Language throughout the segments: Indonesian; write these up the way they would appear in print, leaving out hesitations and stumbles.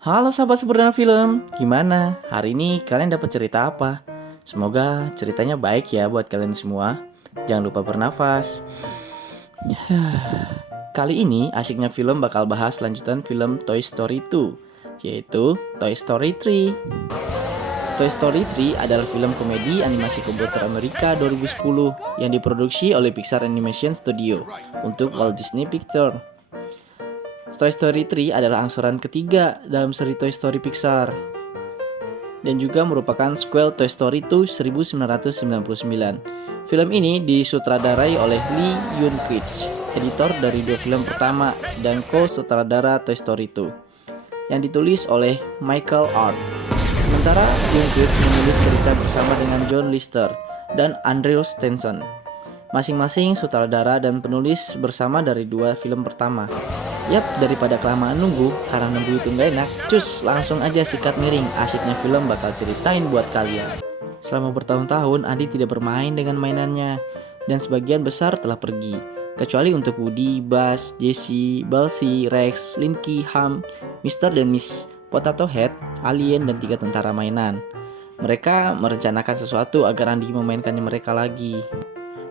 Halo sahabat Sempurna Film, gimana? Hari ini kalian dapat cerita apa? Semoga ceritanya baik ya buat kalian semua. Jangan lupa bernafas. Kali ini asiknya film bakal bahas lanjutan film Toy Story 2, yaitu Toy Story 3. Toy Story 3 adalah film komedi animasi komputer Amerika 2010 yang diproduksi oleh Pixar Animation Studio untuk Walt Disney Pictures. Toy Story 3 adalah angsuran ketiga dalam seri Toy Story Pixar dan juga merupakan sequel Toy Story 2 1999. Film ini disutradarai oleh Lee Yun-Krich, editor dari dua film pertama dan co-sutradara Toy Story 2, yang ditulis oleh Michael Art. Sementara Yun-Krich menulis cerita bersama dengan John Lister dan Andrew Stenson, masing-masing sutradara dan penulis bersama dari dua film pertama. Yap, daripada kelamaan nunggu, karena nunggu itu nggak enak, cus langsung aja sikat miring, asiknya film bakal ceritain buat kalian. Selama bertahun-tahun, Andy tidak bermain dengan mainannya, dan sebagian besar telah pergi. Kecuali untuk Woody, Buzz, Jessie, Balsi, Rex, Linky, Ham, Mr. dan Miss Potato Head, Alien, dan 3 tentara mainan. Mereka merencanakan sesuatu agar Andy memainkannya mereka lagi.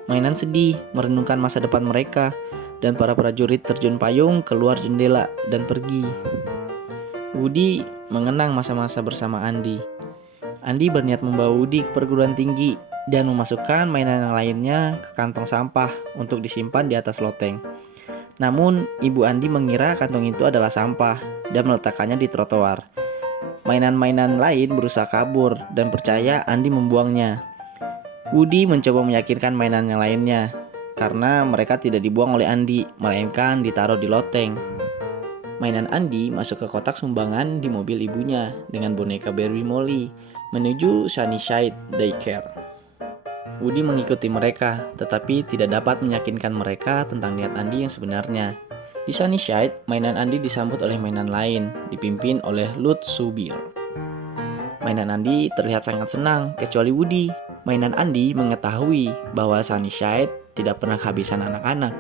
Mainan sedih, merenungkan masa depan mereka, dan para prajurit terjun payung keluar jendela dan pergi. Woody mengenang masa-masa bersama Andy. Andy berniat membawa Woody ke perguruan tinggi dan memasukkan mainan yang lainnya ke kantong sampah untuk disimpan di atas loteng. Namun, ibu Andy mengira kantong itu adalah sampah dan meletakkannya di trotoar. Mainan-mainan lain berusaha kabur dan percaya Andy membuangnya. Woody mencoba meyakinkan mainan yang lainnya, karena mereka tidak dibuang oleh Andy, melainkan ditaruh di loteng. Mainan Andy masuk ke kotak sumbangan di mobil ibunya dengan boneka Barbie Molly menuju Sunnyside Daycare. Woody mengikuti mereka, tetapi tidak dapat meyakinkan mereka tentang niat Andy yang sebenarnya. Di Sunnyside, mainan Andy disambut oleh mainan lain, dipimpin oleh Lutz Subir. Mainan Andy terlihat sangat senang, kecuali Woody. Mainan Andy mengetahui bahwa Sunnyside tidak pernah kehabisan anak-anak.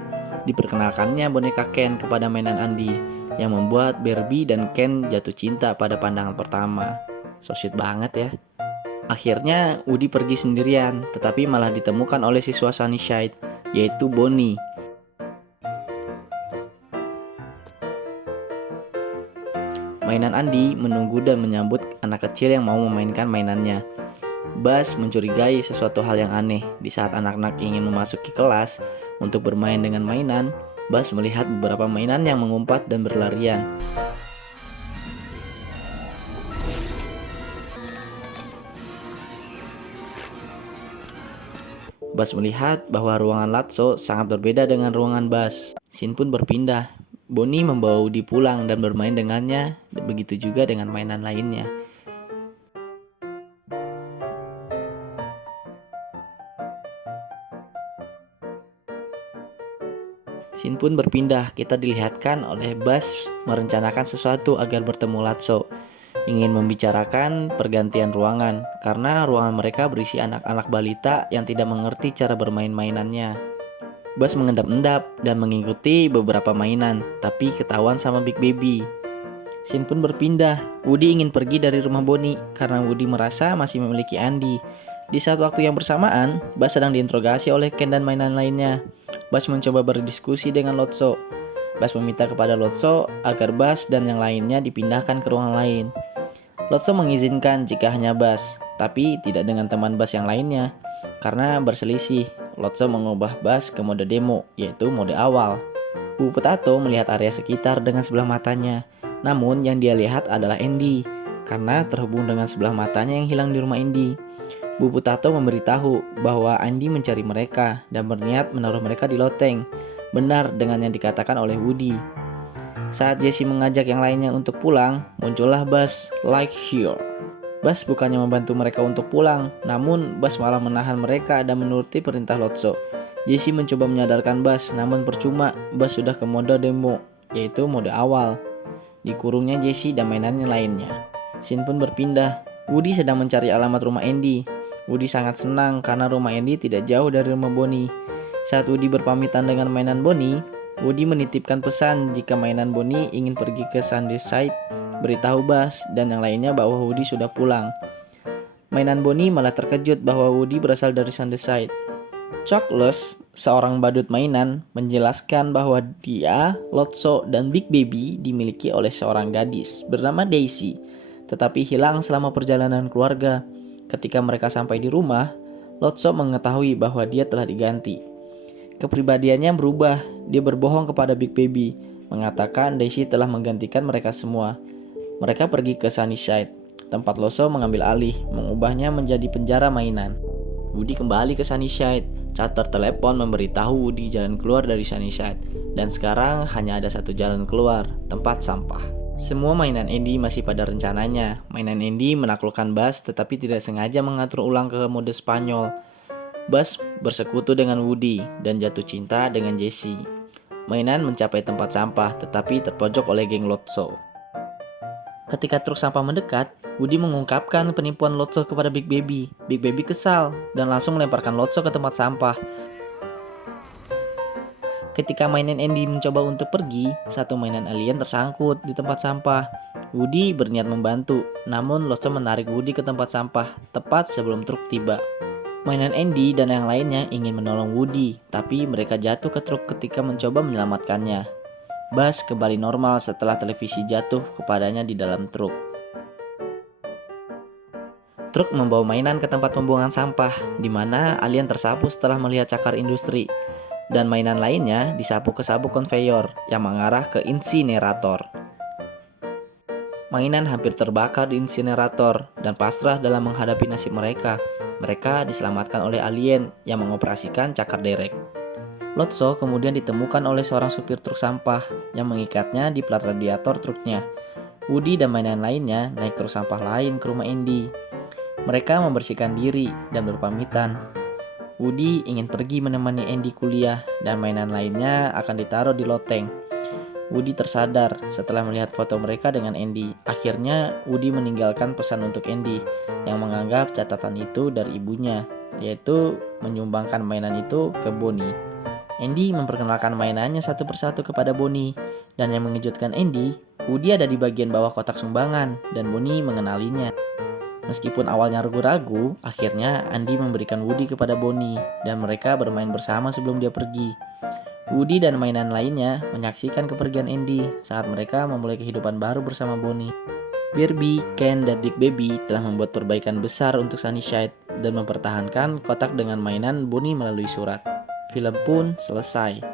Diperkenalkannya boneka Ken kepada mainan Andy, yang membuat Barbie dan Ken jatuh cinta pada pandangan pertama. So sweet banget ya. Akhirnya Woody pergi sendirian, tetapi malah ditemukan oleh siswa Sunnyside, yaitu Bonnie. Mainan Andy menunggu dan menyambut anak kecil yang mau memainkan mainannya. Buzz mencurigai sesuatu hal yang aneh. Di saat anak-anak ingin memasuki kelas untuk bermain dengan mainan, Buzz melihat beberapa mainan yang mengumpat dan berlarian. Buzz melihat bahwa ruangan Lotso sangat berbeda dengan ruangan Buzz. Scene pun berpindah. Bonnie membawa Woody pulang dan bermain dengannya, dan begitu juga dengan mainan lainnya. Scene pun berpindah, kita dilihatkan oleh Buzz merencanakan sesuatu agar bertemu Lotso. Ingin membicarakan pergantian ruangan, karena ruangan mereka berisi anak-anak balita yang tidak mengerti cara bermain mainannya. Buzz mengendap-endap dan mengikuti beberapa mainan, tapi ketahuan sama Big Baby. Scene pun berpindah, Woody ingin pergi dari rumah Bonnie, karena Woody merasa masih memiliki Andy. Di saat waktu yang bersamaan, Buzz sedang diinterogasi oleh Ken dan mainan lainnya. Buzz mencoba berdiskusi dengan Lotso. Buzz meminta kepada Lotso agar Buzz dan yang lainnya dipindahkan ke ruangan lain. Lotso mengizinkan jika hanya Buzz, tapi tidak dengan teman Buzz yang lainnya. Karena berselisih, Lotso mengubah Buzz ke mode demo, yaitu mode awal. Bu Potato melihat area sekitar dengan sebelah matanya. Namun yang dia lihat adalah Andy, karena terhubung dengan sebelah matanya yang hilang di rumah Andy. Bu Potato memberitahu bahwa Andy mencari mereka dan berniat menaruh mereka di loteng. Benar dengan yang dikatakan oleh Woody. Saat Jessie mengajak yang lainnya untuk pulang, muncullah Buzz Lightyear. Buzz bukannya membantu mereka untuk pulang, namun Buzz malah menahan mereka dan menuruti perintah Lotso. Jessie mencoba menyadarkan Buzz, namun percuma. Buzz sudah ke mode demo, yaitu mode awal. Dikurungnya Jessie dan mainannya lainnya. Scene pun berpindah. Woody sedang mencari alamat rumah Andy. Woody sangat senang karena rumah Andy tidak jauh dari rumah Bonnie. Saat Woody berpamitan dengan mainan Bonnie, Woody menitipkan pesan jika mainan Bonnie ingin pergi ke Sunnyside, beritahu Buzz dan yang lainnya bahwa Woody sudah pulang. Mainan Bonnie malah terkejut bahwa Woody berasal dari Sunnyside. Chuckless, seorang badut mainan, menjelaskan bahwa dia, Lotso, dan Big Baby dimiliki oleh seorang gadis bernama Daisy, tetapi hilang selama perjalanan keluarga. Ketika mereka sampai di rumah, Lotso mengetahui bahwa dia telah diganti. Kepribadiannya berubah, dia berbohong kepada Big Baby, mengatakan Daisy telah menggantikan mereka semua. Mereka pergi ke Sunnyside, tempat Lotso mengambil alih, mengubahnya menjadi penjara mainan. Woody kembali ke Sunnyside. Charter telepon memberitahu Woody jalan keluar dari Sunnyside, dan sekarang hanya ada satu jalan keluar, tempat sampah. Semua mainan Andy masih pada rencananya. Mainan Andy menaklukkan Buzz tetapi tidak sengaja mengatur ulang ke mode Spanyol. Buzz bersekutu dengan Woody dan jatuh cinta dengan Jessie. Mainan mencapai tempat sampah tetapi terpojok oleh geng Lotso. Ketika truk sampah mendekat, Woody mengungkapkan penipuan Lotso kepada Big Baby. Big Baby kesal dan langsung melemparkan Lotso ke tempat sampah. Ketika mainan Andy mencoba untuk pergi, satu mainan alien tersangkut di tempat sampah. Woody berniat membantu, namun Lotso menarik Woody ke tempat sampah tepat sebelum truk tiba. Mainan Andy dan yang lainnya ingin menolong Woody, tapi mereka jatuh ke truk ketika mencoba menyelamatkannya. Buzz kembali normal setelah televisi jatuh kepadanya di dalam truk. Truk membawa mainan ke tempat pembuangan sampah, di mana alien tersapu setelah melihat cakar industri, dan mainan lainnya disapu ke sabuk konveyor yang mengarah ke insinerator. Mainan hampir terbakar di insinerator dan pasrah dalam menghadapi nasib mereka. Mereka diselamatkan oleh alien yang mengoperasikan cakar derek. Lotso kemudian ditemukan oleh seorang supir truk sampah yang mengikatnya di plat radiator truknya. Woody dan mainan lainnya naik truk sampah lain ke rumah Andy. Mereka membersihkan diri dan berpamitan. Woody ingin pergi menemani Andy kuliah dan mainan lainnya akan ditaruh di loteng. Woody tersadar setelah melihat foto mereka dengan Andy. Akhirnya Woody meninggalkan pesan untuk Andy yang menganggap catatan itu dari ibunya, yaitu menyumbangkan mainan itu ke Bonnie. Andy memperkenalkan mainannya satu persatu kepada Bonnie, dan yang mengejutkan Andy, Woody ada di bagian bawah kotak sumbangan dan Bonnie mengenalinya. Meskipun awalnya ragu-ragu, akhirnya Andy memberikan Woody kepada Bonnie dan mereka bermain bersama sebelum dia pergi. Woody dan mainan lainnya menyaksikan kepergian Andy saat mereka memulai kehidupan baru bersama Bonnie. Barbie, Ken, dan Big Baby telah membuat perbaikan besar untuk Sunnyside dan mempertahankan kotak dengan mainan Bonnie melalui surat. Film pun selesai.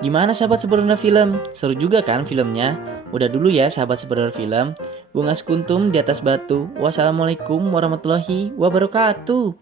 Gimana sahabat sebenarnya film? Seru juga kan filmnya? Udah dulu ya sahabat sebenarnya film. Bunga sekuntum di atas batu. Wassalamualaikum warahmatullahi wabarakatuh.